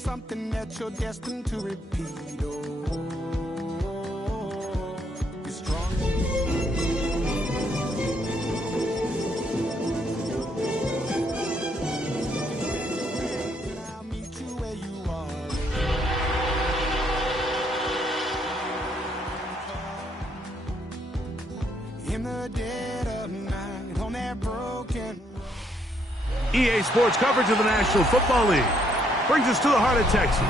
something that you're destined to repeat. Oh, you're strong. I'll meet you where you are. In the dead of night, on that broken. EA Sports coverage of the National Football League brings us to the heart of Texas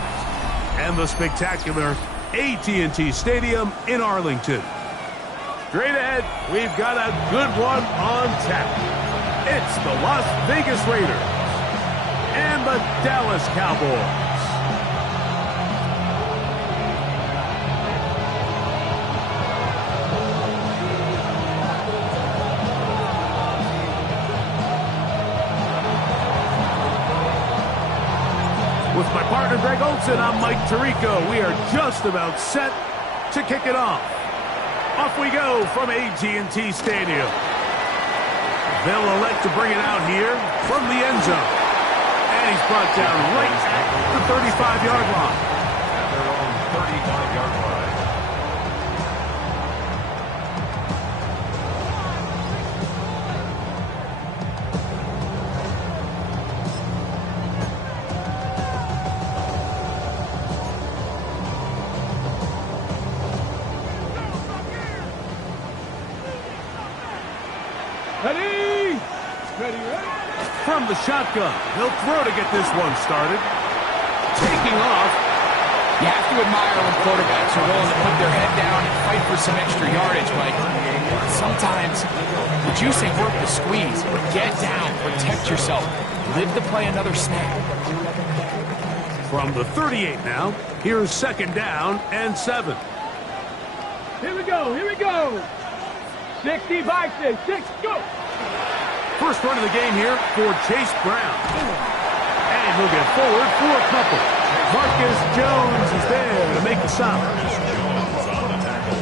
and the spectacular AT&T Stadium in Arlington. Straight ahead, we've got a good one on tap. It's the Las Vegas Raiders and the Dallas Cowboys. With my partner, Greg Olson, I'm Mike Tirico. We are just about set to kick it off. Off we go from AT&T Stadium. They'll elect to bring it out here from the end zone. And he's brought down right at the 35-yard line. At their own 35-yard line. From the shotgun, he'll throw to get this one started. Taking off. You have to admire when quarterbacks are willing to put their head down and fight for some extra yardage, Mike. Sometimes the juice ain't worth the squeeze. Get down, protect yourself, live to play another snap. From the 38 now, here's second down and 7. Here we go, here we go. 65, 6, go. First run of the game here for Chase Brown. And he'll get forward for a couple. Marcus Jones is there to make the stop. Jones on the tackle.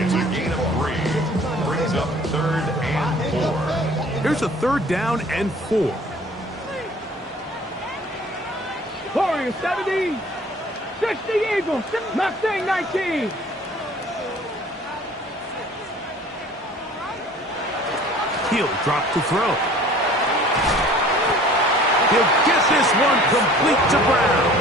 It's a gain of 3. Brings up 3rd and 4. Here's a 3rd down and 4. Warriors 70, 60 Eagles, Mustang 19. He'll drop to throw. He'll get this one complete to Brown.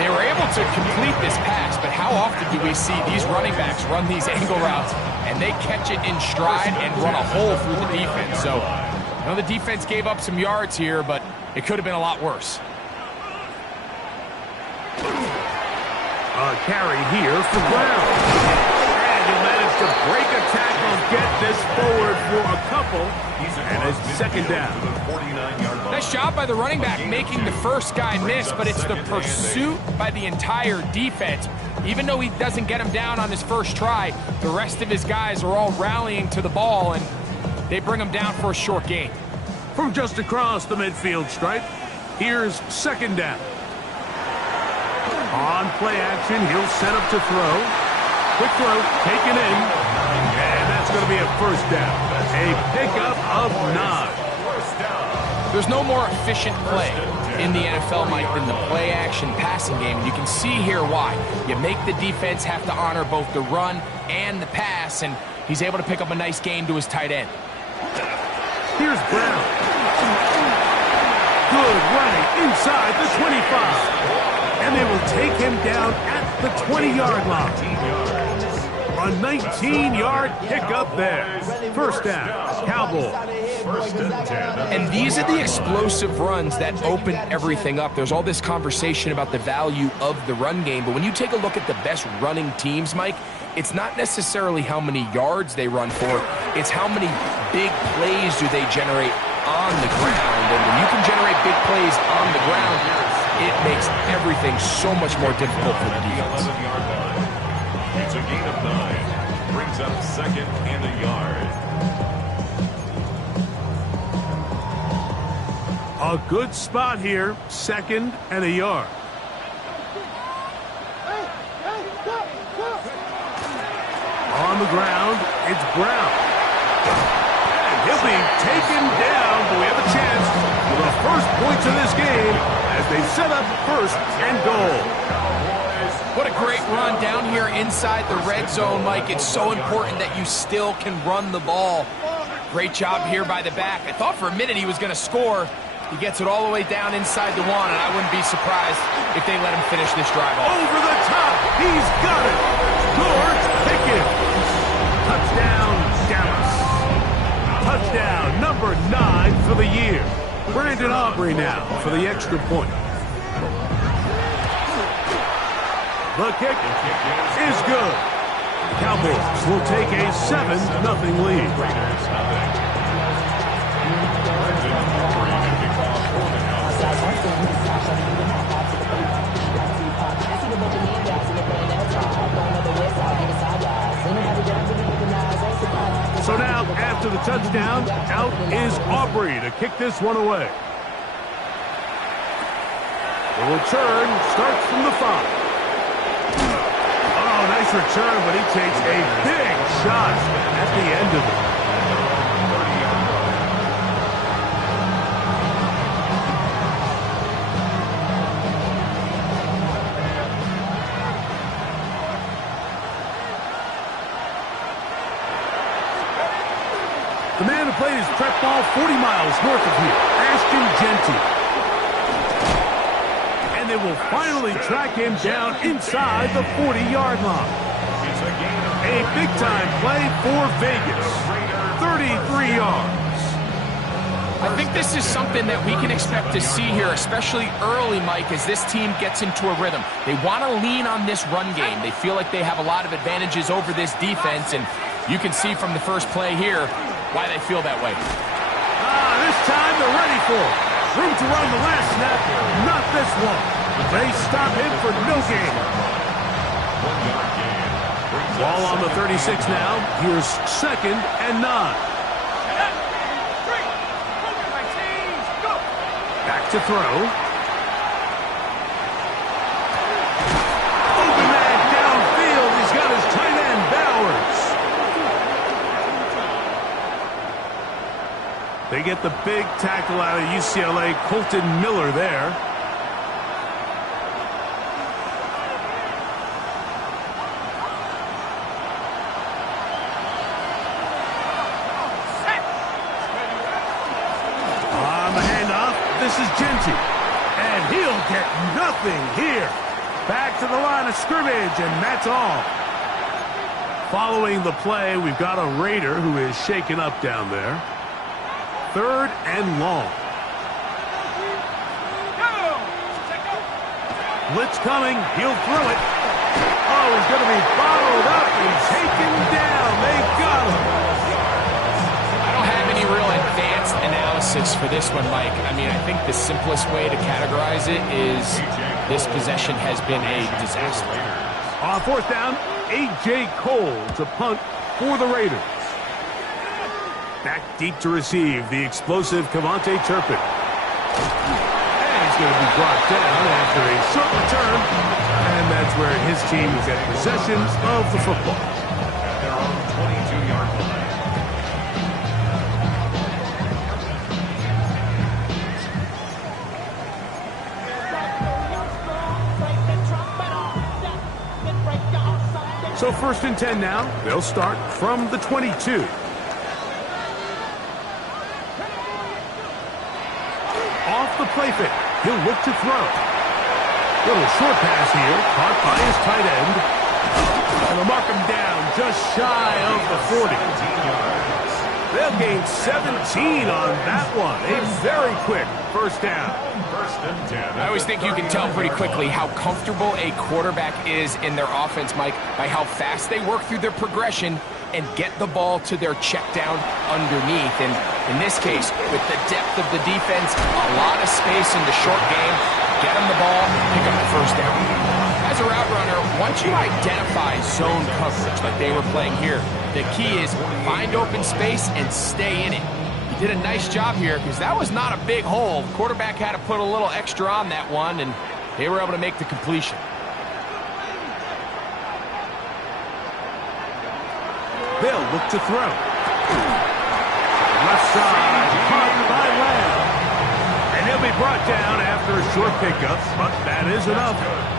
They were able to complete this pass, but how often do we see these running backs run these angle routes and they catch it in stride and run a hole through the defense? So, I know the defense gave up some yards here, but it could have been a lot worse. A carry here for Brown. And he'll manage to break a tackle, get this forward for a couple, and a second down. Nice job by the running back making the first guy miss, but it's the pursuit by the entire defense. Even though he doesn't get him down on his first try, the rest of his guys are all rallying to the ball, and they bring him down for a short gain. From just across the midfield stripe, here's second down. On play action, he'll set up to throw. Quick throw, taken in, and that's going to be a first down. A pickup of 9. There's no more efficient play in the NFL, Mike, than the play-action passing game. And you can see here why. You make the defense have to honor both the run and the pass, and he's able to pick up a nice gain to his tight end. Here's Brown. Good running inside the 25. And they will take him down at the 20-yard line. A 19-yard pickup there. First down, Cowboys. And these are the explosive runs that open everything up. There's all this conversation about the value of the run game, but when you take a look at the best running teams, Mike, it's not necessarily how many yards they run for, it's how many big plays do they generate on the ground. And when you can generate big plays on the ground, it makes everything so much more difficult for the defense. It's a gain of 9. Brings up 2nd and a yard. A good spot here, 2nd and a yard. On the ground, it's Brown. And he'll be taken down, but we have a chance for the first points of this game as they set up first and goal. What a great run down here inside the red zone, Mike. It's so important that you still can run the ball. Great job here by the back. I thought for a minute he was going to score. He gets it all the way down inside the one, and I wouldn't be surprised if they let him finish this drive off. Over the top. He's got it. George Pickens. Touchdown, Dallas. Touchdown number 9 for the year. Brandon Aubrey now for the extra point. The kick is good. The Cowboys will take a 7-0 lead. So now, after the touchdown, out is Aubrey to kick this one away. The return starts from the 5. Oh, nice return, but he takes a big shot at the end of it. The man who played his prep ball 40 miles north of here, Ashton Genty. And they will finally track him down inside the 40-yard line. A big-time play for Vegas. 33 yards. I think this is something that we can expect to see here, especially early, Mike, as this team gets into a rhythm. They want to lean on this run game. They feel like they have a lot of advantages over this defense, and you can see from the first play here why they feel that way. This time they're ready for it. Room to run the last snap, not this one. They stop him for no gain. Ball on the 36 now. Here's 2nd and 9. Back to throw. Open man downfield. He's got his tight end, Bowers. They get the big tackle out of UCLA, Colton Miller there. On the handoff, this is Genty. And he'll get nothing here. Back to the line of scrimmage, and that's all. Following the play, we've got a Raider who is shaken up down there. 3rd and long. Blitz coming. He'll throw it. Oh, he's going to be bottled up and taken down. They got him. I don't have any real advanced analysis for this one, Mike. I mean, I think the simplest way to categorize it is this possession has been a disaster. On 4th down, A.J. Cole to punt for the Raiders. Back deep to receive the explosive Cavante Turpin. And he's going to be brought down after a short return. And that's where his team will get possession of the football. At their own 22-yard line. So 1st and 10 now. They'll start from the 22. Off the play fake. He'll look to throw. Little short pass here. Caught by his tight end. And they'll mark him down just shy of the 40. They'll gain 17 on that one. A very quick 1st down. 1st and 10. I always think you can tell pretty quickly how comfortable a quarterback is in their offense, Mike, by how fast they work through their progression and get the ball to their check down underneath. And in this case, with the depth of the defense, a lot of space in the short game, get them the ball, pick up the 1st down. As a route runner, once you identify zone coverage like they were playing here, the key is find open space and stay in it. He did a nice job here because that was not a big hole. The quarterback had to put a little extra on that one, and they were able to make the completion. They'll look to throw. Left side, caught by Lamb. And he'll He'll be brought down after a short pickup, but that is enough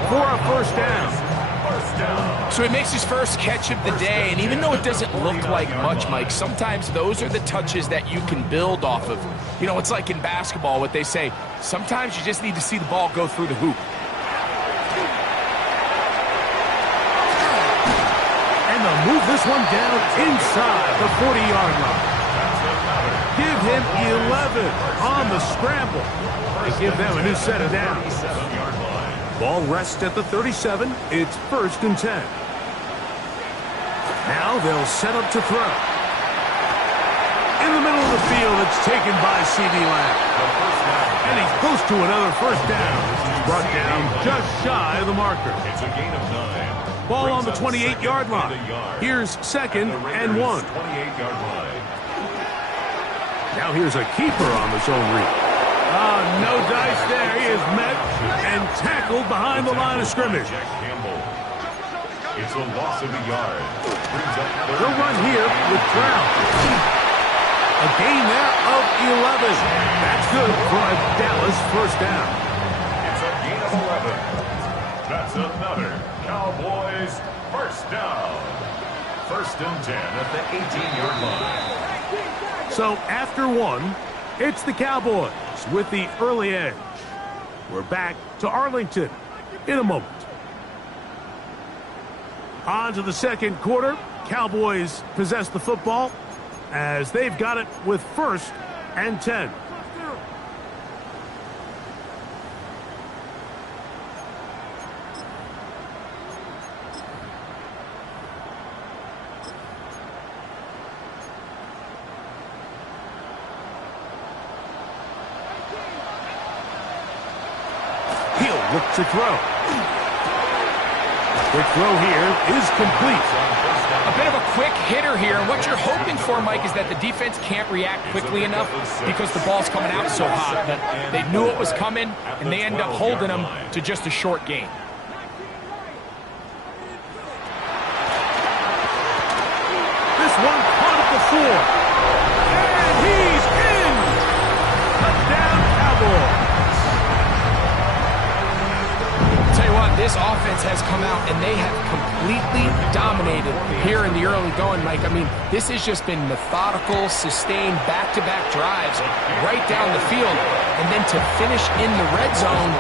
for a first down. So he makes his first catch of the day, and even though it doesn't look like much, Mike, sometimes those are the touches that you can build off of. You know, it's like in basketball, what they say, sometimes you just need to see the ball go through the hoop. And they'll move this one down inside the 40-yard line. Give him 11 on the scramble. And give them a new set of downs. Ball rests at the 37. It's 1st and 10. Now they'll set up to throw. In the middle of the field, it's taken by C.D. Lamb. And he's close to another first down. He's brought down just shy of the marker. It's a gain of 9. Ball on the 28-yard line. Here's 2nd and 1. 28-yard line. Now here's a keeper on the zone read. No dice there. He is met and tackled behind the line of scrimmage. Jack Campbell. It's a loss of a yard. Brings up They'll run here with Brown. A gain there of 11. That's good for a Dallas first down. It's a gain of 11. That's another Cowboys first down. 1st and 10 at the 18-yard line. So after 1, it's the Cowboys with the early edge. We're back to Arlington in a moment. On to the second quarter. Cowboys possess the football as they've got it with 1st and 10. He'll look to throw. Quick throw here is complete. A bit of a quick hitter here, and what you're hoping for, Mike, is that the defense can't react quickly enough because the ball's coming out so hot. But they knew it was coming, and they end up holding them to just a short gain. This one caught at the 4. And he's in! Touchdown, Cowboys! Tell you what, this offense has come out and they have completely dominated here in the early going, Mike. I mean, this has just been methodical, sustained, back-to-back drives right down the field. And then to finish in the red zone,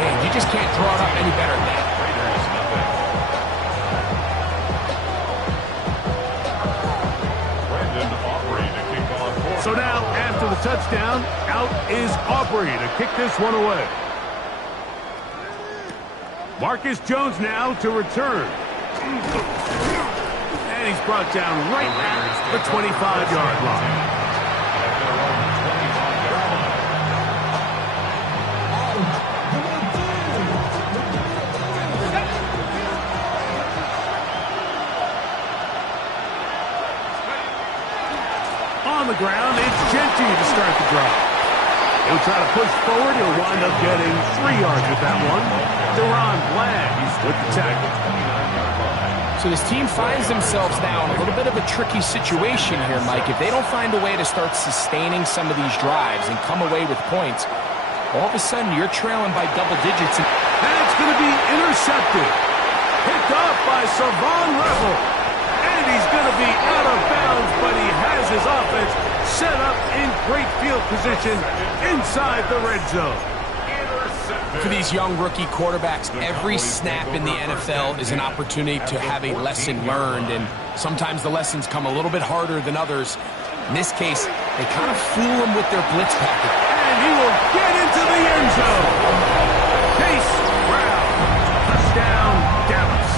man, you just can't draw it up any better than that. So now, after the touchdown, out is Aubrey to kick this one away. Marcus Jones now to return. And he's brought down right at the 25-yard line. On the ground, it's Genty to start the drive. He'll try to push forward. He'll wind up getting 3 yards with that one. Deron Bland with the tackle. So this team finds themselves now in a little bit of a tricky situation here, Mike. If they don't find a way to start sustaining some of these drives and come away with points, all of a sudden you're trailing by double digits. That's going to be intercepted. Picked off by Savon Revel. And he's going to be out of bounds, but he has his offense set up in great field position inside the red zone. For these young rookie quarterbacks, every snap in the NFL is an opportunity to have a lesson learned, and sometimes the lessons come a little bit harder than others. In this case, they kind of fool them with their blitz package. And he will get into the end zone. Chase Brown. Touchdown, Dallas.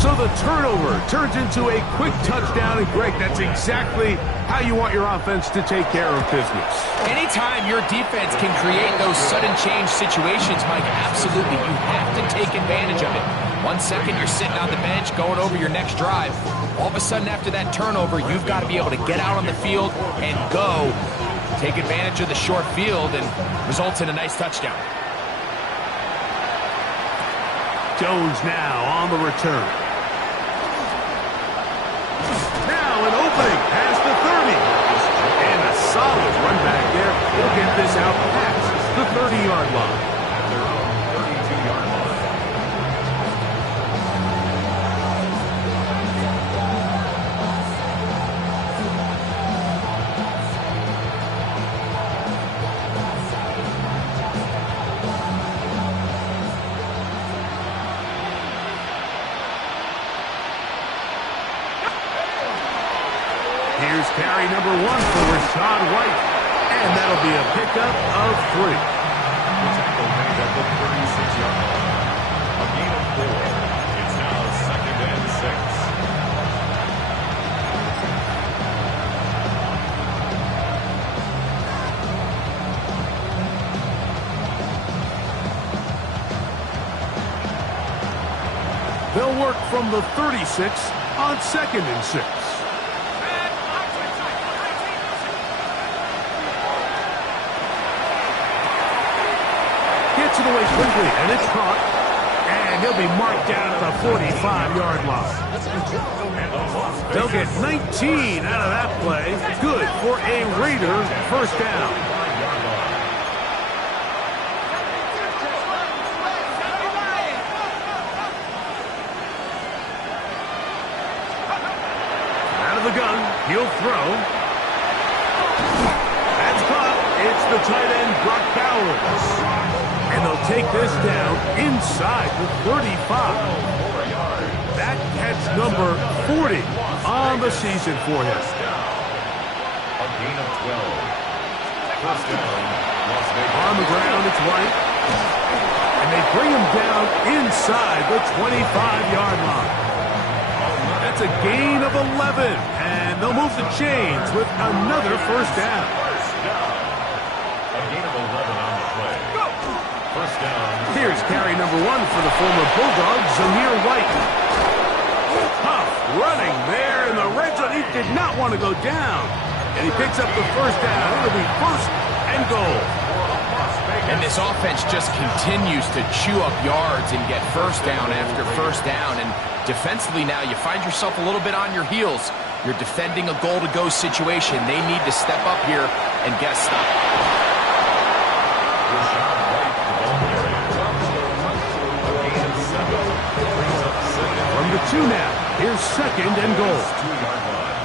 So the turnover turns into a quick touchdown, and Greg, that's exactly how you want your offense to take care of business. Anytime your defense can create those sudden change situations, Mike, absolutely, you have to take advantage of it. 1 second, you're sitting on the bench going over your next drive. All of a sudden, after that turnover, you've got to be able to get out on the field and go. Take advantage of the short field and results in a nice touchdown. Jones now on the return. Now an opening past the 30. And a solid run back there. He'll get this out past the 30-yard line. At their own 32-yard line. Here's carry number 1 for Rashad White. And that'll be a pickup of 3. The tackle made at the 36-yard line. A gain of 4. It's now 2nd and 6. They'll work from the 36 on 2nd and 6. Gets it away quickly, and it's caught. And he'll be marked down at the 45-yard line. They'll get 19 out of that play. Good for a Raider first down. Out of the gun, he'll throw. That's caught. It's the tight end, Brock Bowers. And they'll take this down inside the 35. That catch number 40 on the season for him. A gain of 12. First down, Las Vegas. On the ground, it's White. And they bring him down inside the 25-yard line. That's a gain of 11. And they'll move the chains with another first down. A gain of 11 on the play. First down. Here's carry number 1 for the former Bulldog, Zamir White. Tough running there in the red zone. He did not want to go down. And he picks up the first down. It'll be 1st and goal. And this offense just continues to chew up yards and get first down after first down. And defensively now, you find yourself a little bit on your heels. You're defending a goal-to-go situation. They need to step up here and get a stop. From the 2 now, here's 2nd and goal. 2-yard line.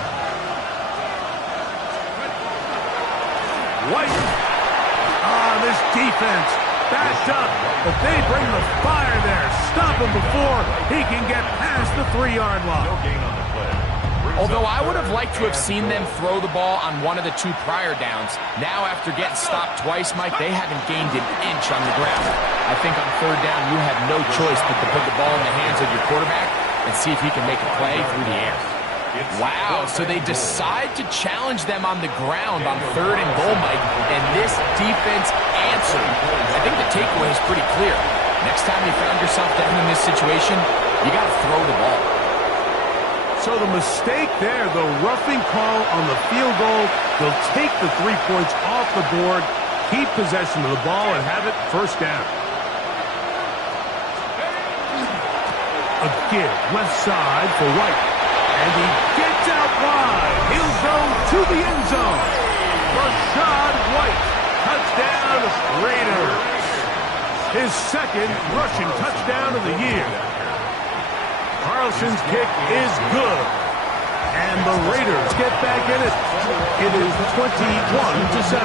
White. This defense backed up, but they bring the fire there. Stop him before he can get past the 3-yard line. No gain on the play. Although I would have liked to have seen them throw the ball on one of the 2 prior downs. Now, after getting stopped twice, Mike, they haven't gained an inch on the ground. I think on 3rd down, you have no choice but to put the ball in the hands of your quarterback and see if he can make a play through the air. Wow, so they decide to challenge them on the ground on 3rd and goal, Mike, and this defense answered. I think the takeaway is pretty clear. Next time you found yourself down in this situation, you got to throw the ball. So the mistake there, the roughing call on the field goal, they'll take the 3 points off the board, keep possession of the ball, and have it first down. A give left side for White. And he gets out wide. He'll go to the end zone. Rashad White. Touchdown, Raiders. His 2nd rushing touchdown of the year. Carlson's kick is good. And the Raiders get back in it. It is 21-7.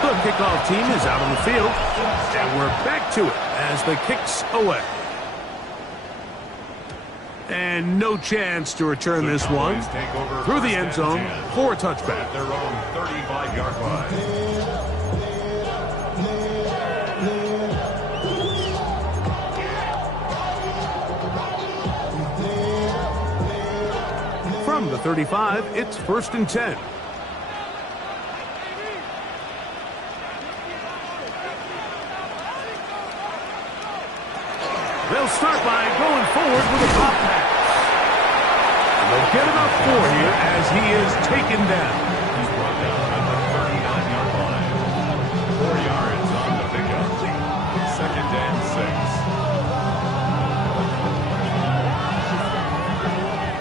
The kickoff team is out on the field. And we're back to it as the kick's away. And no chance to return this one through the end zone for a touchback. At their own 35-yard line. From the 35, it's 1st and 10. They'll start by going forward with a pop pass. And they'll get about 4 here as he is taken down. He's brought down at the 39-yard line. 4 yards on the pickup. 2nd and 6.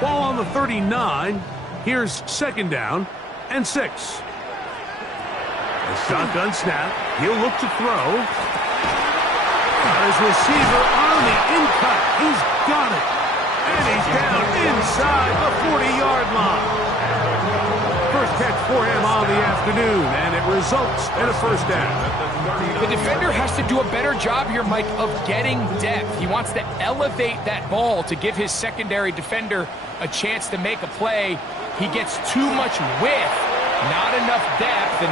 Ball 39. Here's second down and 6. A shotgun snap. He'll look to throw. Got his receiver on the in-cut. He's got it. And he's down inside the 40-yard line. First catch for him on the afternoon, and it results in a first down. The defender has to do a better job here, Mike, of getting depth. He wants to elevate that ball to give his secondary defender a chance to make a play. He gets too much width, not enough depth, and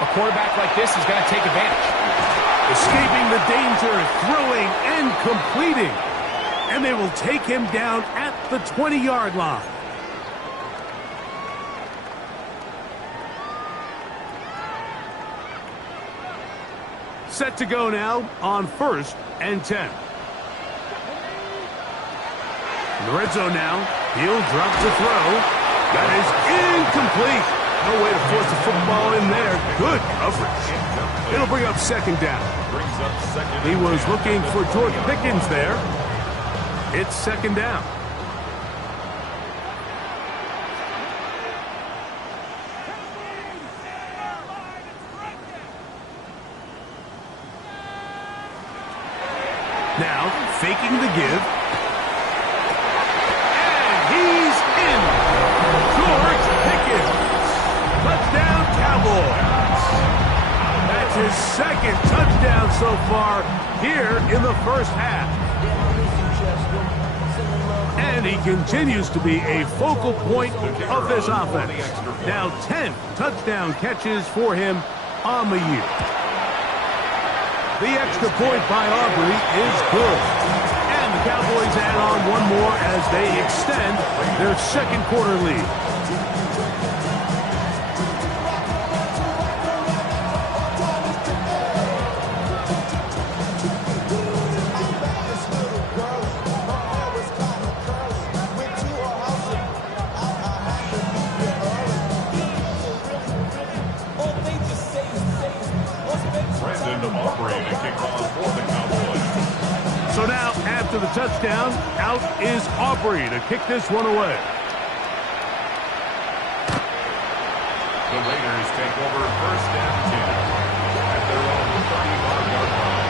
a quarterback like this is going to take advantage. Escaping the danger, throwing and completing. And they will take him down at the 20-yard line. Set to go now on 1st and 10. In the red zone now. He'll drop to throw. That is incomplete. No way to force the football in there. Good coverage. It'll bring up second down. He was looking for George Pickens there. It's second down. Now, faking the give. And he's in. George Pickens. Touchdown, Cowboys. That's his second touchdown so far here in the first half. And he continues to be a focal point of this offense. Now 10 touchdown catches for him on the year. The extra point by Aubrey is good. And the Cowboys add on one more as they extend their second quarter lead. So now, after the touchdown, out is Aubrey to kick this one away. The Raiders take over 1st and 10 at their own 35-yard line.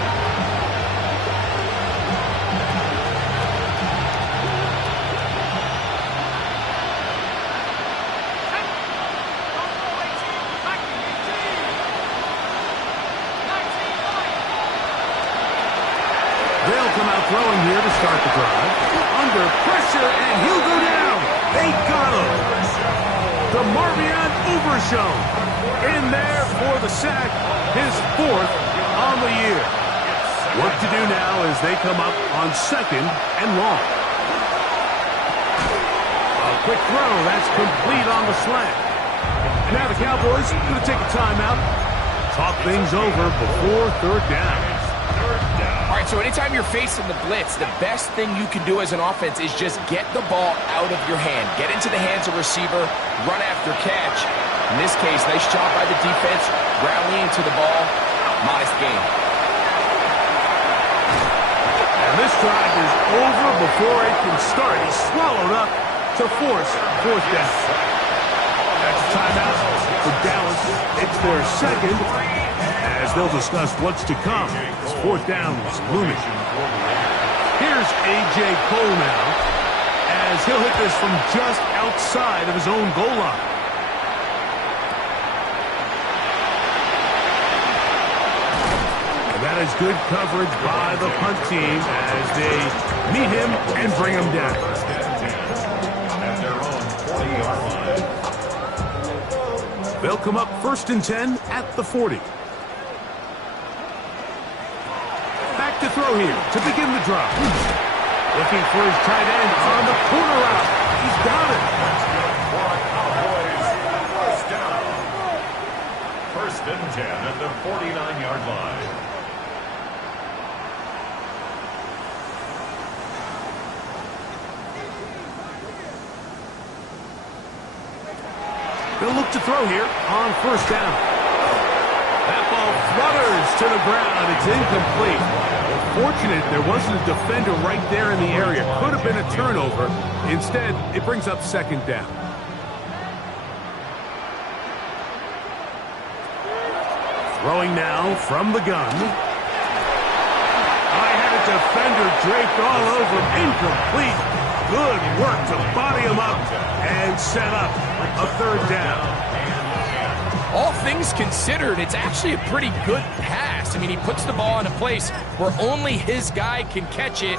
They'll come out throwing here to start the drive. Under pressure, and he'll go down. They got him. DeMarvion Overshown in there for the sack, his 4th on the year. Work to do now as they come up on 2nd and long. A quick throw, that's complete on the slant. And now the Cowboys are going to take a timeout, talk things over before 3rd down. All right, so anytime you're facing the blitz, the best thing you can do as an offense is just get the ball out of your hand. Get into the hands of receiver, run after catch. In this case, nice job by the defense, rallying to the ball. Modest gain. And this drive is over before it can start. He's swallowed up to force 4th down. That's a timeout for Dallas. It's their second, as they'll discuss what's to come. 4th down is looming. Here's A.J. Cole now, as he'll hit this from just outside of his own goal line. And that is good coverage by the punt team as they meet him and bring him down. At their own 40-yard line. They'll come up 1st and 10 at the 40. Back to throw here to begin the drive. Looking for his tight end on the corner route. He's got it. First down. 1st and 10 at the 49-yard line. They'll look to throw here on 1st down. That ball flutters to the ground. It's incomplete. Fortunate there wasn't a defender right there in the area. Could have been a turnover. Instead, it brings up second down. Throwing now from the gun. I had a defender draped all over him. Incomplete. Good work to body him up and set up a third down. All things considered, it's actually a pretty good pass. I mean, he puts the ball in a place where only his guy can catch it.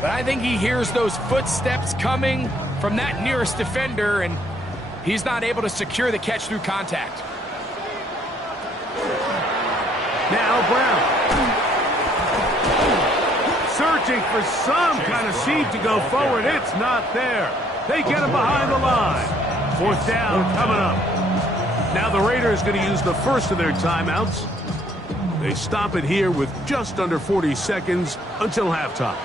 But I think he hears those footsteps coming from that nearest defender, and he's not able to secure the catch through contact. Now Brown. Searching for some kind of seed to go forward. It's not there. They get him behind the line. Fourth down coming up. Now the Raiders going to use the first of their timeouts. They stop it here with just under 40 seconds until halftime.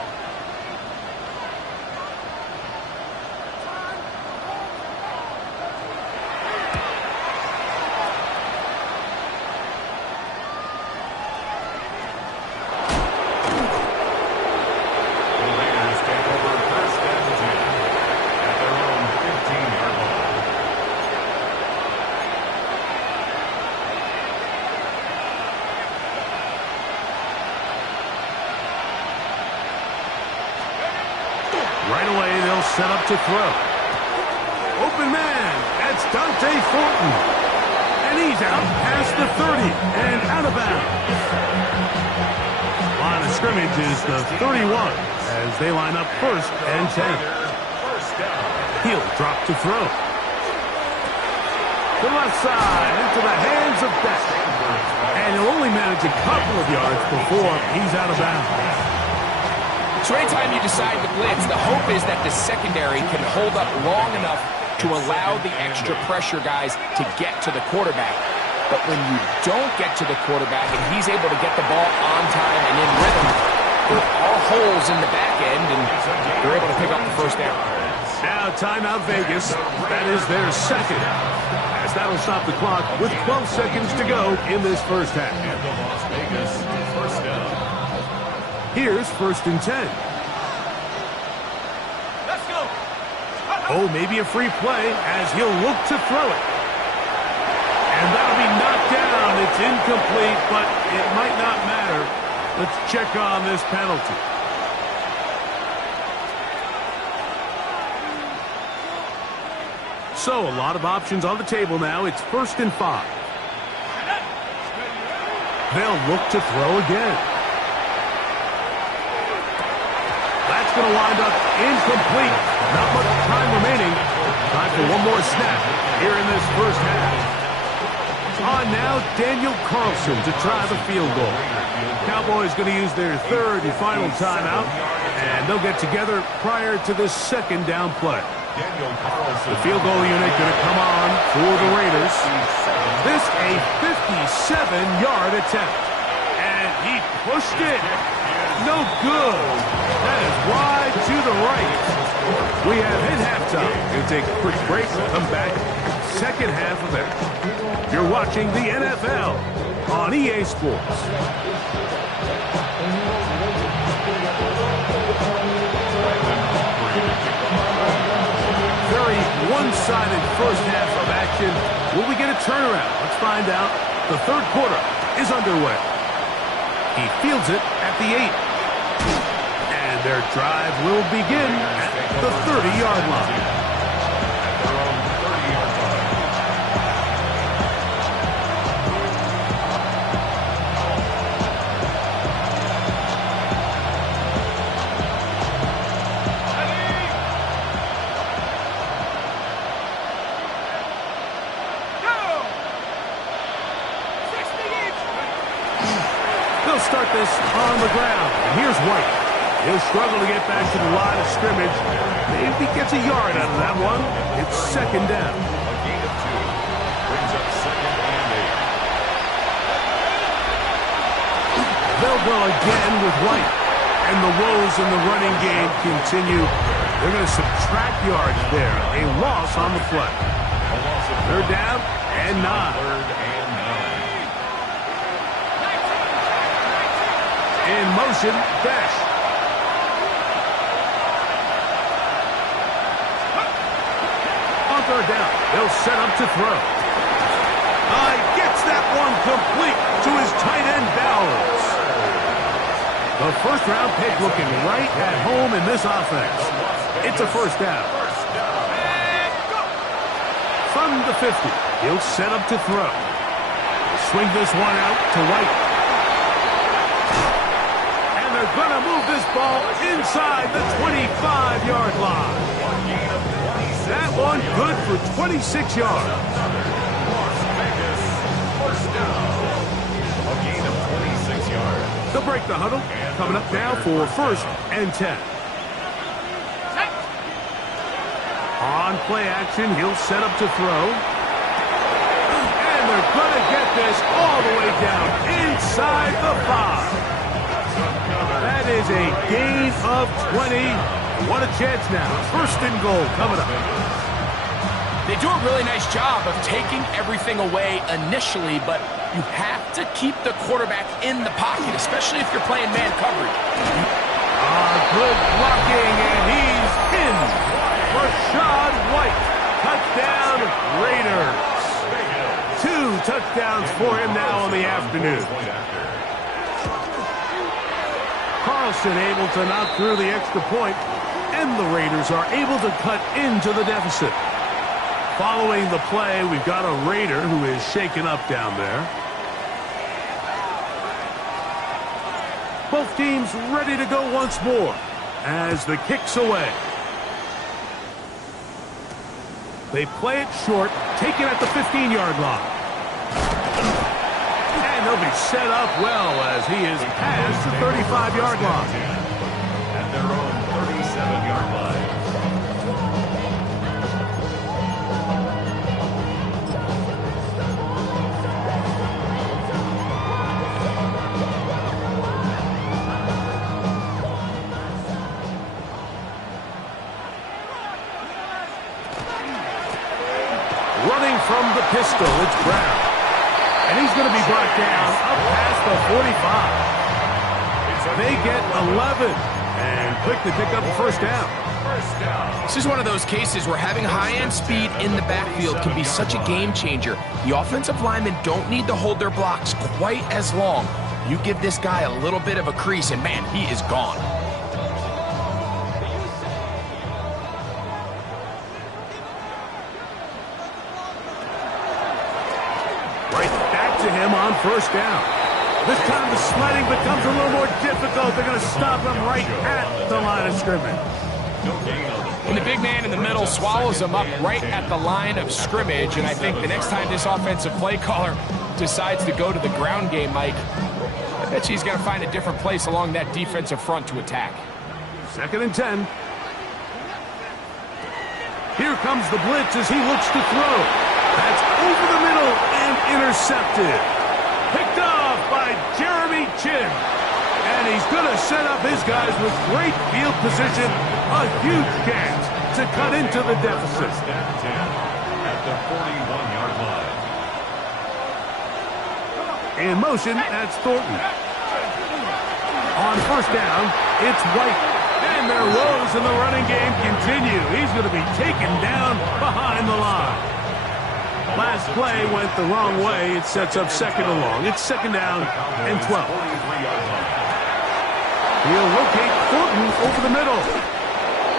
Right away, they'll set up to throw. Open man, that's Dante Fortin. And he's out past the 30 and out of bounds. Line of scrimmage is the 31 as they line up first and 10. He'll drop to throw. The left side into the hands of Beck. And he'll only manage a couple of yards before he's out of bounds. So anytime you decide to blitz, the hope is that the secondary can hold up long enough to allow the extra pressure guys to get to the quarterback. But when you don't get to the quarterback and he's able to get the ball on time and in rhythm, there are holes in the back end, and they're able to pick up the first down. Now timeout Vegas. That is their second. As that'll stop the clock with 12 seconds to go in this first half. And the Las Vegas first down. Here's first and 10. Let's go. Oh, maybe a free play as he'll look to throw it. And that'll be knocked down. It's incomplete, but it might not matter. Let's check on this penalty. So, a lot of options on the table now. It's first and 5. They'll look to throw again. That's going to wind up incomplete. Not much time remaining. Time for one more snap here in this first half. On now, Daniel Carlson to try the field goal. Cowboys going to use their third and final timeout, and they'll get together prior to this second down play. The field goal unit going to come on for the Raiders. This a 57-yard attempt. And he pushed it. No good. That is wide to the right. We have hit halftime. We'll take a quick break. Come back. Second half of it. You're watching the NFL on EA Sports. Very one-sided first half of action. Will we get a turnaround? Let's find out. The third quarter is underway. He fields it at the 8. And their drive will begin at the 30-yard line. Start this on the ground. And here's White. He'll struggle to get back to the line of scrimmage. Maybe gets a yard out of that one. It's second down. A gain of 2 brings up second and 8. They'll go again with White. And the woes in the running game continue. They're going to subtract yards there. A loss on the play. Third down and 9. Third and 9. In motion, Besh. On third down, they'll set up to throw. Gets that one complete to his tight end, Bowers. The first-round pick looking right at home in this offense. It's a first down. From the 50, he'll set up to throw. Swing this one out to White. And they're going to move this ball inside the 25-yard line. That one good for 26 yards. First down. A gain of 26 yards. They'll break the huddle. Coming up now for 1st and 10. On play action, he'll set up to throw. And they're going to get this all the way down inside the 5. That is a gain of 20. What a chance now. 1st and goal coming up. They do a really nice job of taking everything away initially, but you have to keep the quarterback in the pocket, especially if you're playing man coverage. Good blocking, and he's in. Rashad White, touchdown Raiders. 2 touchdowns for him now in the afternoon. Carlson able to knock through the extra point, and the Raiders are able to cut into the deficit. Following the play, we've got a Raider who is shaken up down there. Both teams ready to go once more as the kick's away. They play it short, taken at the 15-yard line. And he'll be set up well as he is past the 35-yard line. At their own 37-yard line. Running from the pistol, it's Brown. And he's going to be brought down up past the 45. They get 11 and quickly pick up the first down. This is one of those cases where having high-end speed in the backfield can be such a game changer. The offensive linemen don't need to hold their blocks quite as long. You give this guy a little bit of a crease, and man, he is gone. Him on first down. This time the sledding becomes a little more difficult. They're going to stop him right at the line of scrimmage. And the big man in the middle swallows him up right at the line of scrimmage, and I think the next time this offensive play caller decides to go to the ground game, Mike, I bet he's going to find a different place along that defensive front to attack. 2nd and 10. Here comes the blitz as he looks to throw. That's over the middle and intercepted. Picked off by Jeremy Chin. And he's going to set up his guys with great field position. A huge chance to cut into the deficit. At the 41-yard line. In motion, that's Thornton. On first down, it's White. And their woes in the running game continue. He's going to be taken down behind the line. Last play went the wrong way. It sets up 2nd and long. It's 2nd down and 12. He'll locate Thornton over the middle.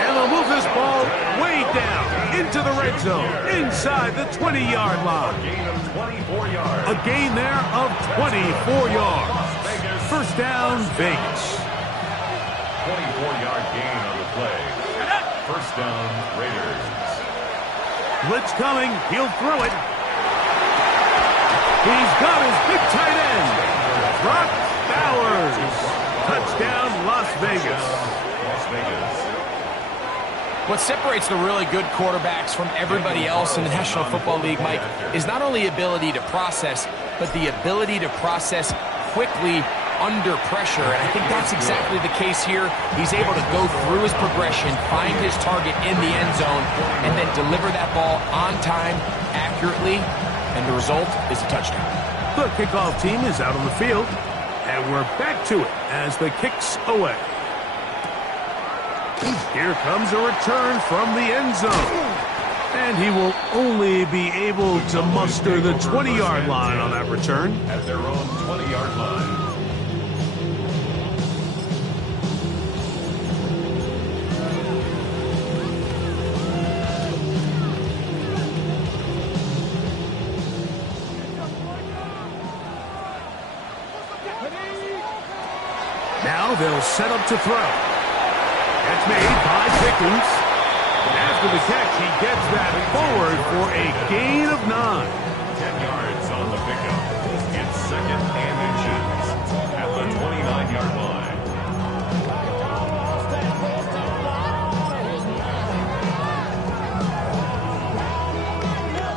And they'll move this ball way down into the red zone, inside the 20-yard line. A gain there of 24 yards. First down, Vegas. 24-yard gain on the play. First down, Raiders. Blitz coming. He'll throw it. He's got his big tight end, Brock Bowers. Touchdown, Las Vegas. What separates the really good quarterbacks from everybody else in the National Football League, Mike, is not only ability to process, but the ability to process quickly under pressure, and I think that's exactly the case here. He's able to go through his progression, find his target in the end zone, and then deliver that ball on time, accurately, and the result is a touchdown. The kickoff team is out on the field. And we're back to it as the kick's away. Here comes a return from the end zone. And he will only be able to muster the 20-yard line on that return. At their own 20-yard line. Now they'll set up to throw. That's made by Pickens. After the catch, he gets that forward for a gain of 9. 10 yards on the pickup. It's 2nd and inches at the 29-yard line.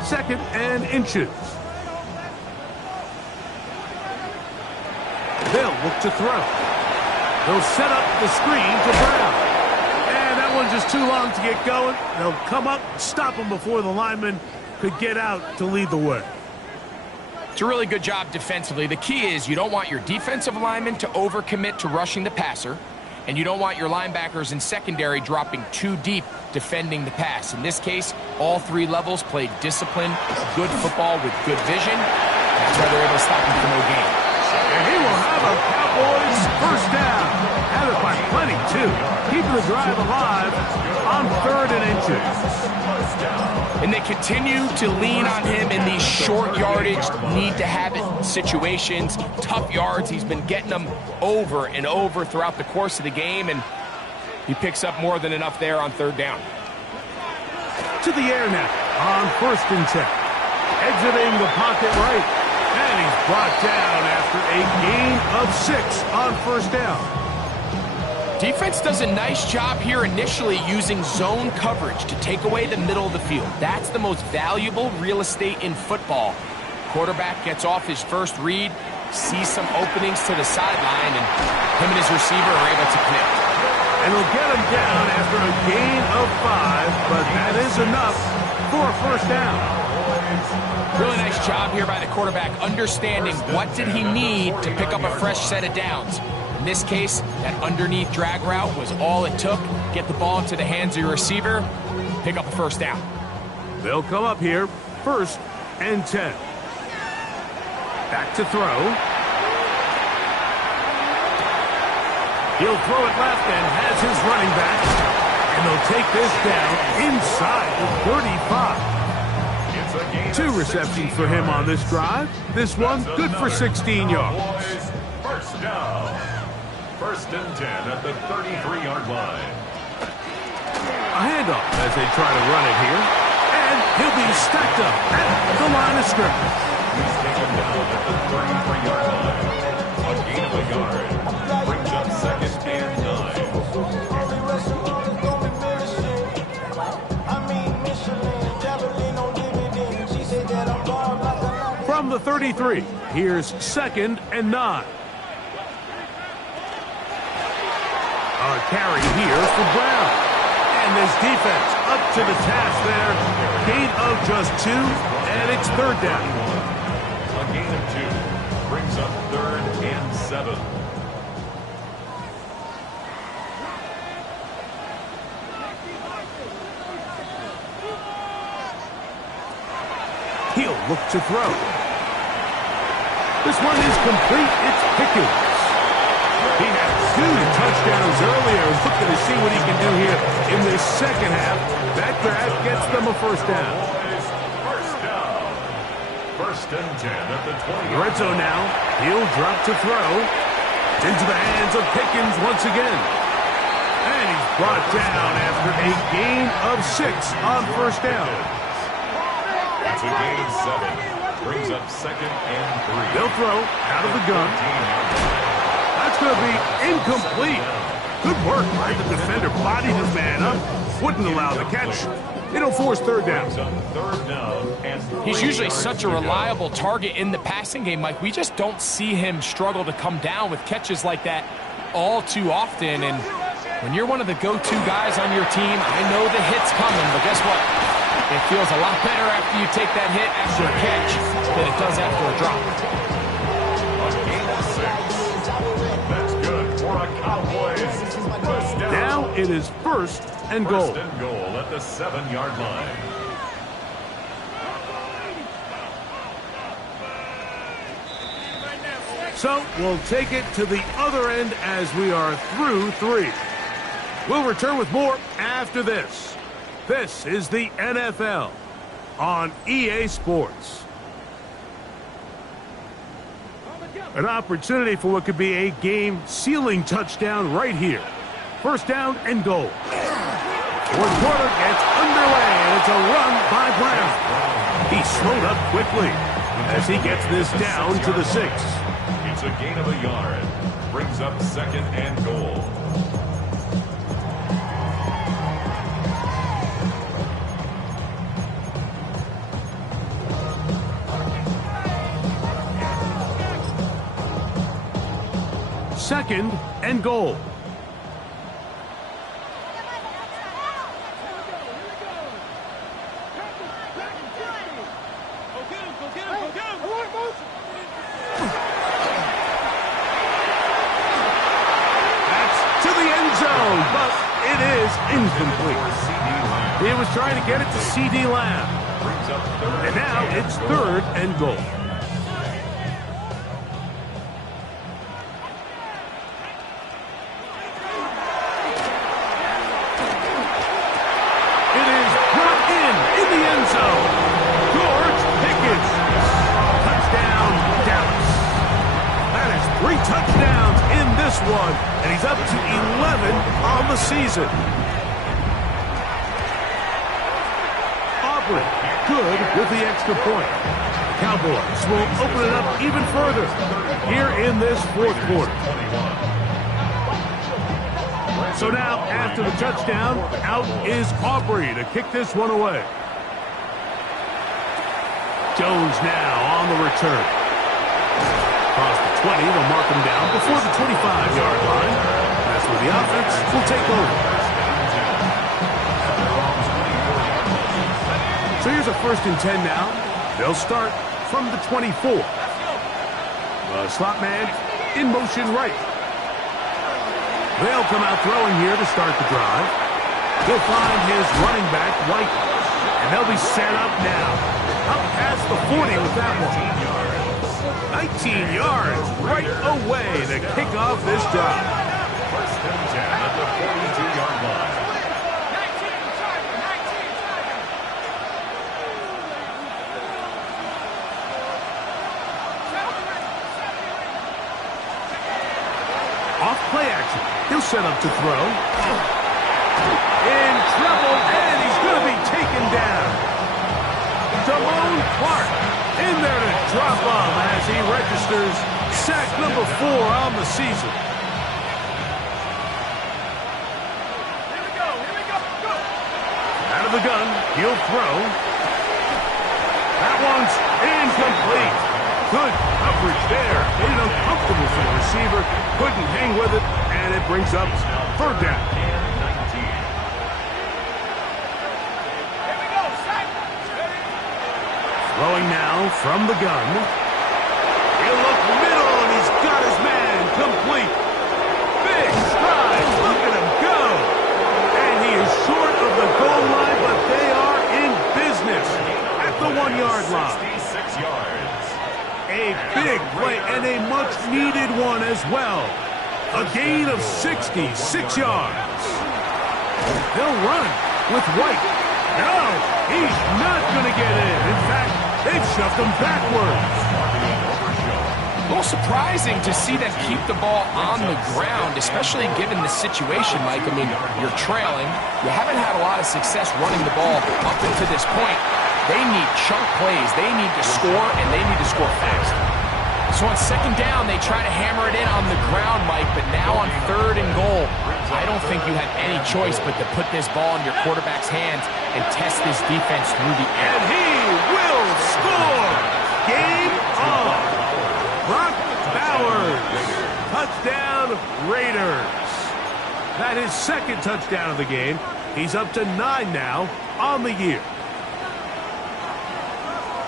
Second and inches. They'll look to throw. They'll set up the screen to Brown. And that one's just too long to get going. They'll come up, stop him before the lineman could get out to lead the way. It's a really good job defensively. The key is you don't want your defensive linemen to overcommit to rushing the passer, and you don't want your linebackers in secondary dropping too deep defending the pass. In this case, all 3 levels played disciplined, good football with good vision. That's why they're able to stop him for no gain. And he will have a Cowboys first down. Have it by plenty, too. Keeping the drive alive on 3rd and inches. And they continue to lean on him in these short yardage, need-to-have-it situations, tough yards. He's been getting them over and over throughout the course of the game, and he picks up more than enough there on 3rd down. To the air now on 1st and 10. Exiting the pocket right. And he's brought down after a gain of 6 on 1st down. Defense does a nice job here initially using zone coverage to take away the middle of the field. That's the most valuable real estate in football. Quarterback gets off his first read, sees some openings to the sideline, and him and his receiver are able to connect. And he'll get him down after a gain of 5, but that is enough for a 1st down. Really nice job here by the quarterback, understanding what did he need to pick up a fresh set of downs. In this case, that underneath drag route was all it took. Get the ball into the hands of your receiver, pick up a 1st down. They'll come up here, 1st and 10. Back to throw. He'll throw it left and has his running back. And they'll take this down inside the 35. 2 receptions for him on this drive. This one good for 16 yards. First down. 1st and 10 at the 33-yard line. A handoff as they try to run it here. And he'll be stacked up at the line of scrimmage. He's taken down at the 33-yard line. A gain of a yard. Brings up 2nd and 9. From the 33, here's 2nd and 9. A carry here for Brown. And this defense up to the task there. Gain of just 2, and it's 3rd down. A gain of 2 brings up 3rd and 7. He'll look to throw. This one is complete. It's Pickens. He had 2 touchdowns earlier. Looking to see what he can do here in this 2nd half. That grab gets them a 1st down. First down. 1st and 10 at the 20. Red zone now. He'll drop to throw. Into the hands of Pickens once again. And he's brought down after a gain of 6 on 1st down. It's a gain of 7. Brings up 2nd and 3. They'll throw out of the gun. That's going to be incomplete. Good work by the defender. Bodied his man up. Wouldn't allow the catch. It'll force 3rd down. He's usually such a reliable target in the passing game, Mike. We just don't see him struggle to come down with catches like that all too often. And when you're one of the go-to guys on your team, I know the hit's coming, but guess what? It feels a lot better after you take that hit after a catch than it does after a drop. A gain of 6. That's good for a Cowboys first down. Now it is first and goal. First and goal at the 7-yard line. So we'll take it to the other end as we are through 3. We'll return with more after this. This is the NFL on EA Sports. An opportunity for what could be a game-sealing touchdown right here. First down and goal. Fourth quarter gets underway, and it's a run by Brown. He slowed up quickly as he gets this down to the 6. It's a gain of a yard. Brings up second and goal. Second and goal. Incomplete. He was trying to get it to C.D. Lamb. And now it's third and goal. It is brought in the end zone. George Pickens. Touchdown, Dallas. That is 3 touchdowns in this one, and he's up to 11 on the season. Good with the extra point. Cowboys will open it up even further here in this fourth quarter. So now, after the touchdown, out is Aubrey to kick this one away. Jones now on the return. Across the 20, they'll mark him down before the 25-yard line. That's where the offense will take over. So here's a first and 10 now. They'll start from the 24. The slot man in motion right. They'll come out throwing here to start the drive. He'll find his running back, White. And they'll be set up now. Up past the 40 with that one. 19 yards right away to kick off this drive. First and 10 at the 42-yard line. Off play action. He'll set up to throw. In trouble, and he's going to be taken down. Damone Clark in there to drop off as he registers sack number 4 on the season. Here we go. Go. Out of the gun, he'll throw. That one's incomplete. Good coverage there. Made it uncomfortable for the receiver. Couldn't hang with it, and it brings up third down. Throwing now from the gun. He'll look middle, and he's got his man complete. Big stride. Look at him go. And he is short of the goal line, but they are in business at the 1-yard line. 66 yards. A big play and a much-needed one as well. A gain of 66 yards. They'll run with White. No, he's not going to get in. In fact, they've shoved him backwards. A little surprising to see them keep the ball on the ground, especially given the situation, Mike. I mean, you're trailing. You haven't had a lot of success running the ball up until this point. They need chunk plays. They need to score, and they need to score fast. So on second down, they try to hammer it in on the ground, Mike, but now on third and goal, I don't think you have any choice but to put this ball in your quarterback's hands and test this defense through the air. And he will score! Game on! Brock Bowers! Touchdown, Raiders! That is second touchdown of the game. He's up to 9 now on the year.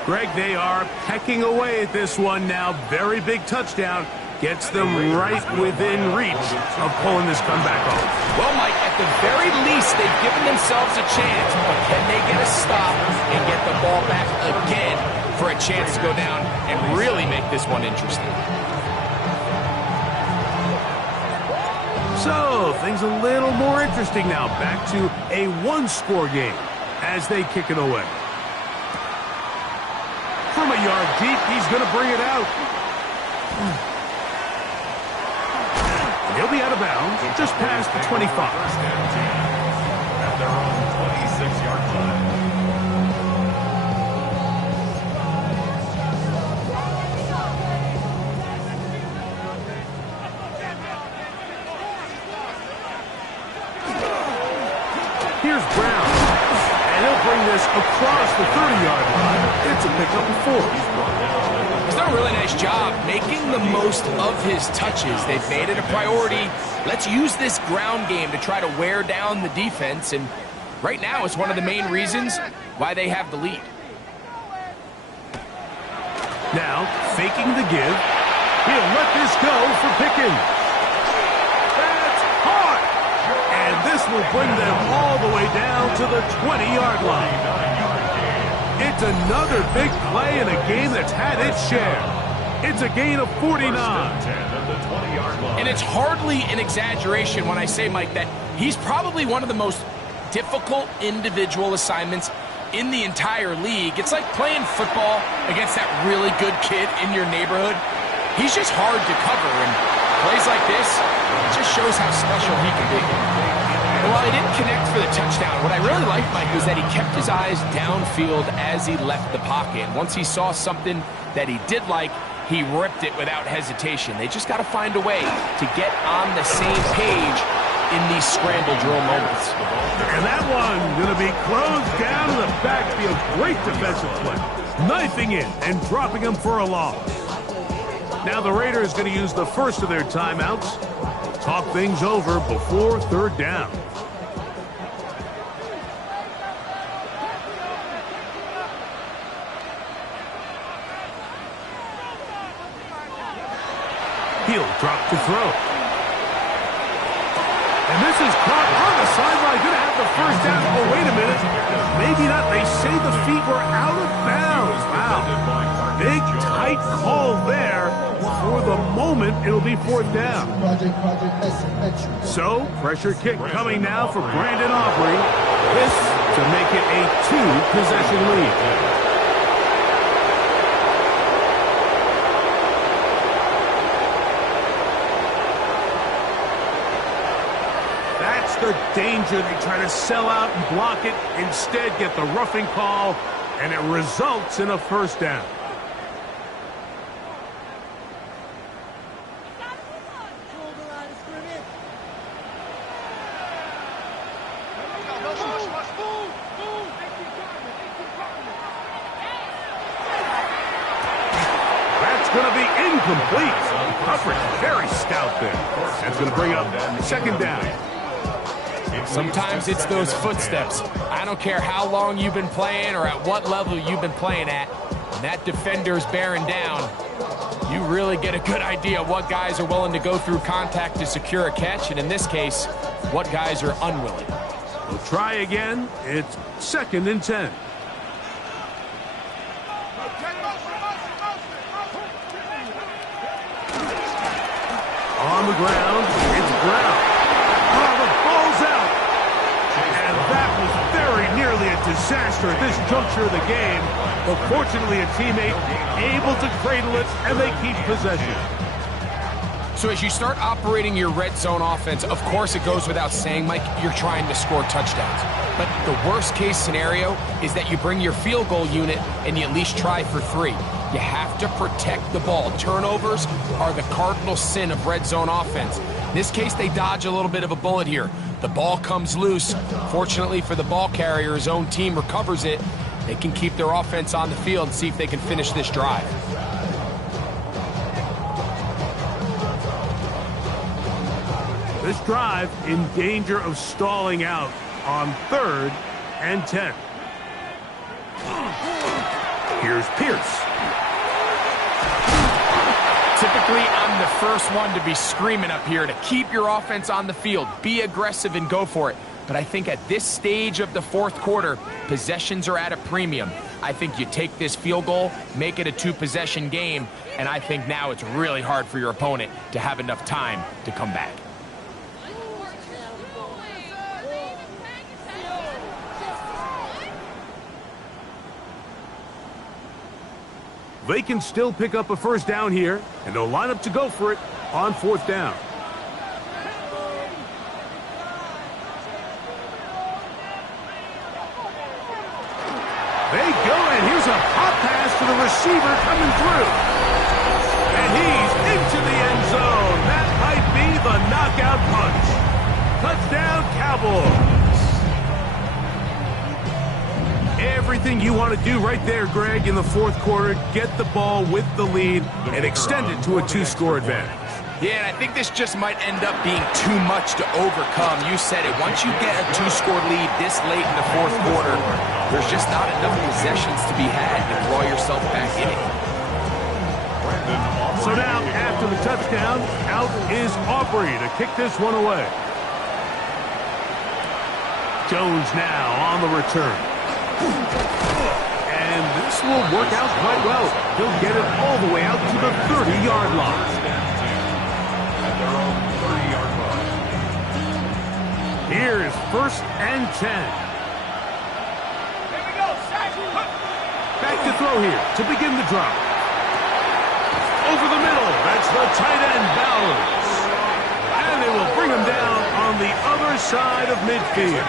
Greg, they are pecking away at this one now. Very big touchdown. Gets them right within reach of pulling this comeback off. Well, Mike, at the very least, they've given themselves a chance, but can they get a stop and get the ball back again for a chance to go down and really make this one interesting? So, things a little more interesting now. Back to a one-score game as they kick it away. From a yard deep, he's going to bring it out. He'll be out of bounds just past the 25. First and 10 at their own 26-yard line. Here's Brown, and he'll bring this across the 30-yard line. It's a pickup of 4. He's done a really nice job making the most of his touches. They've made it a priority. Let's use this ground game to try to wear down the defense, and right now it's one of the main reasons why they have the lead. Now, faking the give. He'll let this go for Pickens. That's hard! And this will bring them all the way down to the 20-yard line. It's another big play in a game that's had its share. It's a gain of 49. And it's hardly an exaggeration when I say, Mike, that he's probably one of the most difficult individual assignments in the entire league. It's like playing football against that really good kid in your neighborhood. He's just hard to cover, and plays like this, it just shows how special he can be. And while he didn't connect for the touchdown, what I really liked, Mike, was that he kept his eyes downfield as he left the pocket. And once he saw something that he did like, he ripped it without hesitation. They just got to find a way to get on the same page in these scramble drill moments. And that one going to be closed down in the backfield. Great defensive play. Knifing in and dropping him for a loss. Now the Raiders going to use the first of their timeouts. Talk things over before third down. He'll drop to throw. And this is caught on the sideline. Going to have the first down. Oh, wait a minute. Maybe not. They say the feet were out of bounds. Wow. Big, tight call there. For the moment, it'll be fourth down. So, pressure kick coming now for Brandon Aubrey. This to make it a two-possession lead. The danger. They try to sell out and block it. Instead, get the roughing call, and it results in a first down. That's going to be incomplete. Coverage very stout there. That's going to bring up second down. Sometimes it's those footsteps. I don't care how long you've been playing or at what level you've been playing at. When that defender's bearing down, you really get a good idea of what guys are willing to go through contact to secure a catch, and in this case, what guys are unwilling. We'll try again. It's 2nd and 10. On the ground, it's Brown. Oh, the ball's out. And that was very nearly a disaster at this juncture of the game. But fortunately, a teammate able to cradle it, and they keep possession. So as you start operating your red zone offense, of course it goes without saying, Mike, you're trying to score touchdowns. But the worst case scenario is that you bring your field goal unit and you at least try for 3. You have to protect the ball. Turnovers are the cardinal sin of red zone offense. In this case, they dodge a little bit of a bullet here. The ball comes loose. Fortunately for the ball carrier, his own team recovers it. They can keep their offense on the field and see if they can finish this drive. This drive in danger of stalling out on 3rd and 10. Here's Pierce. Typically, I'm the first one to be screaming up here to keep your offense on the field, be aggressive and go for it. But I think at this stage of the fourth quarter, possessions are at a premium. I think you take this field goal, make it a two-possession game, and I think now it's really hard for your opponent to have enough time to come back. They can still pick up a first down here, and they'll line up to go for it on fourth down. They go, and here's a pop pass to the receiver coming through. And he's into the end zone. That might be the knockout punch. Touchdown, Cowboys. Everything you want to do right there, Greg, in the fourth quarter. Get the ball with the lead and extend it to a two-score advantage. Yeah, and I think this just might end up being too much to overcome. You said it. Once you get a two-score lead this late in the fourth quarter, there's just not enough possessions to be had to draw yourself back in it. So now, after the touchdown, out is Aubrey to kick this one away. Jones now on the return. And this will work out quite well. He'll get it all the way out to the 30-yard line. Here's 1st and 10. Back to throw here to begin the drive. Over the middle, that's the tight end, Bowers. And they will bring him down on the other side of midfield.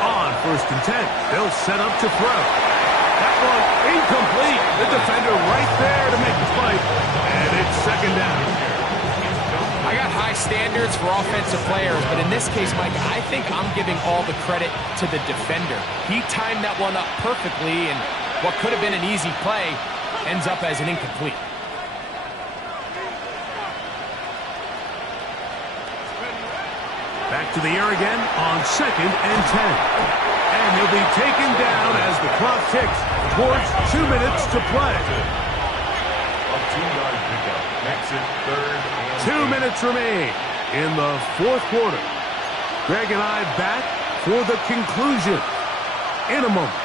On 1st and 10, they'll set up to throw. That one incomplete. The defender right there to make the fight. And it's 2nd down. I got high standards for offensive players, but in this case, Mike, I think I'm giving all the credit to the defender. He timed that one up perfectly, and what could have been an easy play ends up as an incomplete. Back to the air again on 2nd and 10. And he'll be taken down as the clock ticks towards 2 minutes to play. A 2-yard pickup makes it 3rd and 2 minutes remain in the fourth quarter. Greg and I back for the conclusion in a moment.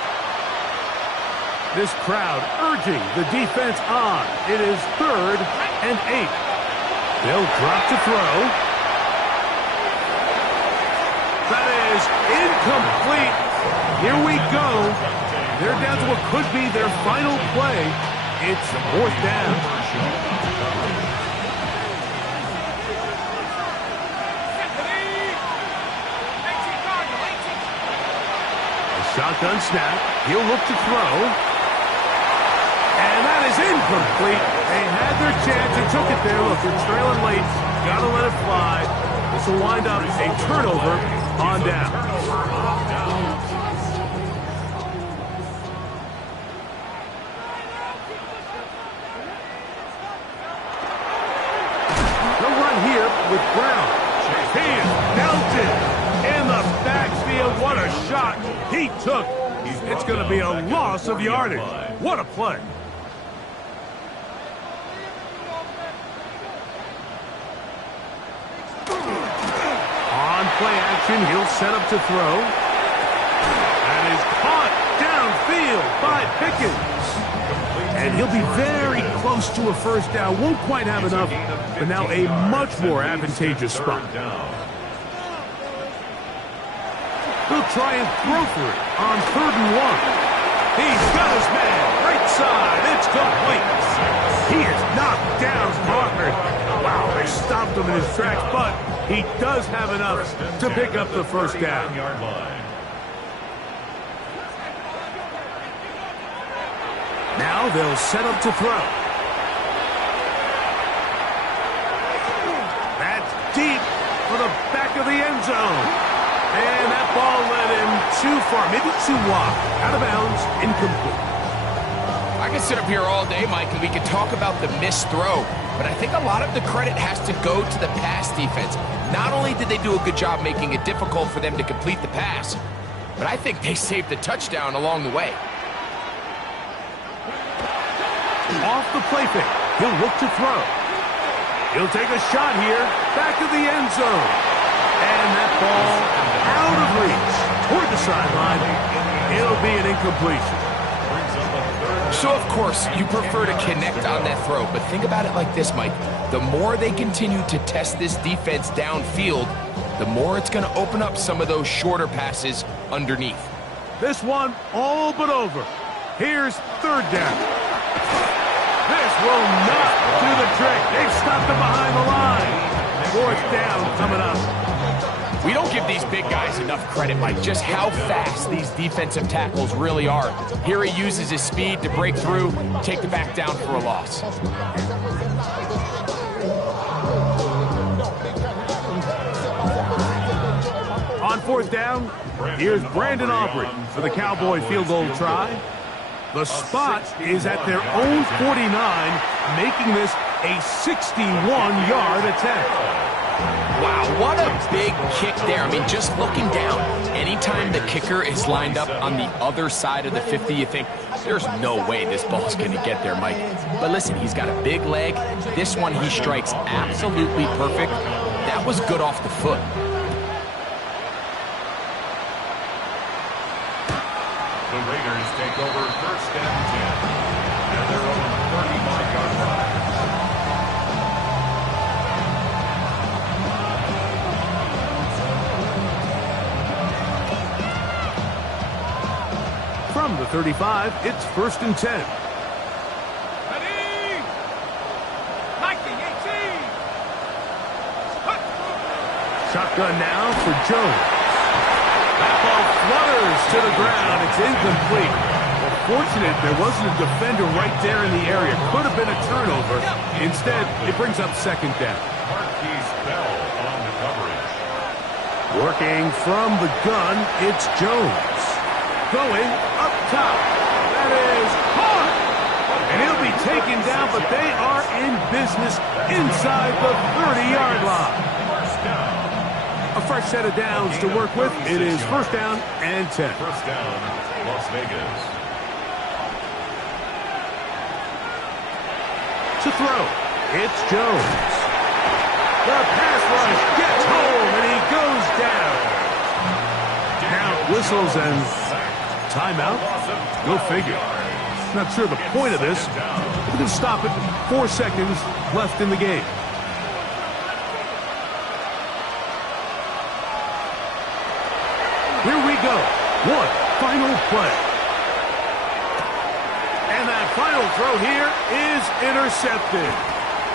This crowd urging the defense on. It is 3rd and 8. They'll drop to throw. That is incomplete. Here we go. They're down to what could be their final play. It's 4th down. A shotgun snap. He'll look to throw. And that is incomplete. They had their chance. They took it there. Look, they're trailing late. Got to let it fly. This will wind up a turnover on down. With Brown. He is belted in the backfield. What a shot he took. It's going to be a loss of yardage. What a play. On play action, he'll set up to throw. And is caught downfield by Pickens. And he'll be very close to a first down. Won't quite have enough, but now a much more advantageous spot. He'll try and throw for it on 3rd and 1. He's got his man. Right side. It's complete. He is knocked down hard. Wow, they stopped him in his tracks, but he does have enough to pick up the first down. Now they'll set up to throw. That's deep for the back of the end zone. And that ball led him too far, maybe too wide. Out of bounds, incomplete. I can sit up here all day, Mike, and we can talk about the missed throw, but I think a lot of the credit has to go to the pass defense. Not only did they do a good job making it difficult for them to complete the pass, but I think they saved the touchdown along the way. Off the play fake. He'll look to throw. He'll take a shot here. Back to the end zone. And that ball out of reach. Toward the sideline. It'll be an incompletion. So, of course, you prefer to connect on that throw, but think about it like this, Mike. The more they continue to test this defense downfield, the more it's going to open up some of those shorter passes underneath. This one all but over. Here's third down. This will not do the trick. They've stopped him behind the line. Fourth down coming up. We don't give these big guys enough credit, Mike, just how fast these defensive tackles really are. Here he uses his speed to break through, take the back down for a loss. On fourth down, here's Brandon Aubrey for the Cowboy field goal try. The spot is at their own 49, making this a 61-yard attempt. Wow, what a big kick there. I mean, just looking down, anytime the kicker is lined up on the other side of the 50, you think, there's no way this ball's going to get there, Mike. But listen, he's got a big leg. This one he strikes absolutely perfect. That was good off the foot. The Raiders take over first and 10. And their own 35-yard line. From the 35, it's first and 10. Ready? Mikey, 18. Shotgun now for Jones. That ball flutters to the ground. It's incomplete. Well, fortunate there wasn't a defender right there in the area. Could have been a turnover. Instead, it brings up second down. Marquise Bell on the coverage. Working from the gun, it's Jones. Going up top. That is caught. And he'll be taken down, but they are in business inside the 30-yard line. First down. A fresh set of downs to work with. It is first down and 10. First down, Las Vegas. To throw, it's Jones. The pass rush gets home, and he goes down. Now whistles and timeout. Go figure. Not sure the point of this. We can stop it. 4 seconds left in the game. Here we go. One final play. And that final throw here is intercepted.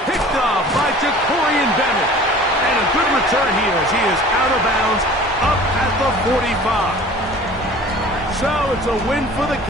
Picked off by Jacorian Bennett. And a good return here as he is out of bounds up at the 45. So it's a win for the